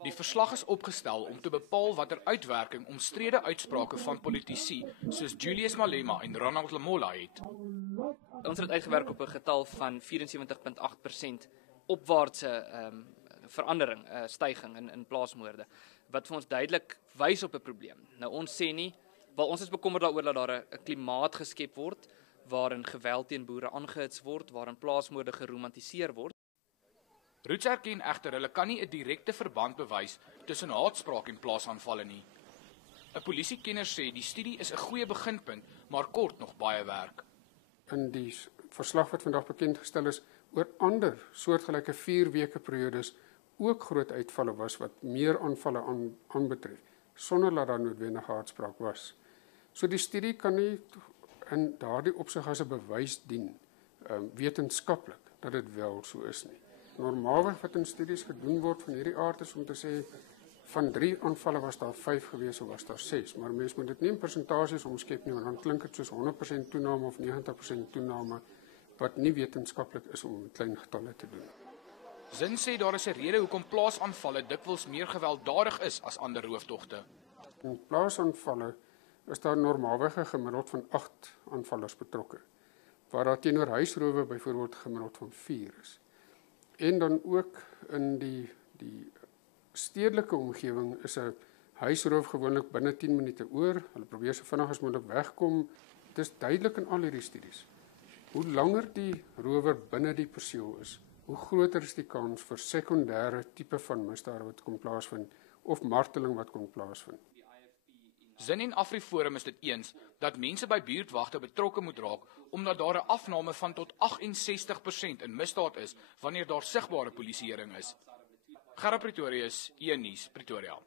Die verslag is opgestel om te bepaal watter uitwerking omstrede uitsprake van politici soos Julius Malema en Ronald Lamola het. Ons het uitgewerk op 'n getal van 74,8% opwaartse verandering, styging in plaasmoorde, wat vir ons duidelik wys op 'n probleem. Nou ons sê nie, wel ons is bekommerd daaroor dat daar 'n klimaat geskep word waarin geweld teen boere aangehits word, waarin plaasmoorde geromantiseer word. Roots erken egter hulle kan nie 'n direkte verband bewys tussen haatspraak en plaasaanvalle nie. 'n Polisiekenner sê die studie is 'n goeie beginpunt, maar kort nog baie werk. In die verslag wat vandag bekendgestel is oor ander soortgelyke 4 weke periodes ook groot uitvalle was wat meer aanvalle aanbetref, sonder dat daar noodwendig haatspraak was. So die studie kan nie in daardie opsig as 'n bewys dien, wetenskaplik, dat dit wel so is nie. Normaalweg wat in studies gedoen word van hierdie aard is om te sê, van 3 aanvalle was daar 5 gewees of was daar 6, maar mens moet dit nie in persentasies omskep nie, want dan klink dit soos 100% toename of 90% toename, wat nie wetenskaplik is om met klein getalle te doen. Zin sê daar is 'n rede hoekom plaasaanvalle dikwels meer gewelddadig is as ander rooftogte. In plaasaanvalle is daar normaalweg 'n gemiddeld van 8 aanvallers betrokke, waar daar teenoor huisrowe byvoorbeeld gemiddeld van 4 is. En dan ook in die stedelike omgewing is 'n huisroof gewoonlik binne 10 minute oor. Hulle probeer so vinnig as moontlik wegkom. Dit is duidelik in al hierdie studies. Hoe langer die rower binne die perseel is, hoe groter is die kans vir sekondêre tipe van misdade wat kon plaasvind of marteling wat kon plaasvind. Zin en AfriForum is dit eens dat mense by buurtwagte betrokke moet raak omdat daar 'n afname van tot 68% in misdaad is wanneer daar sigbare polisieering is. Gerard Pretorius, E-nuus, Pretoria.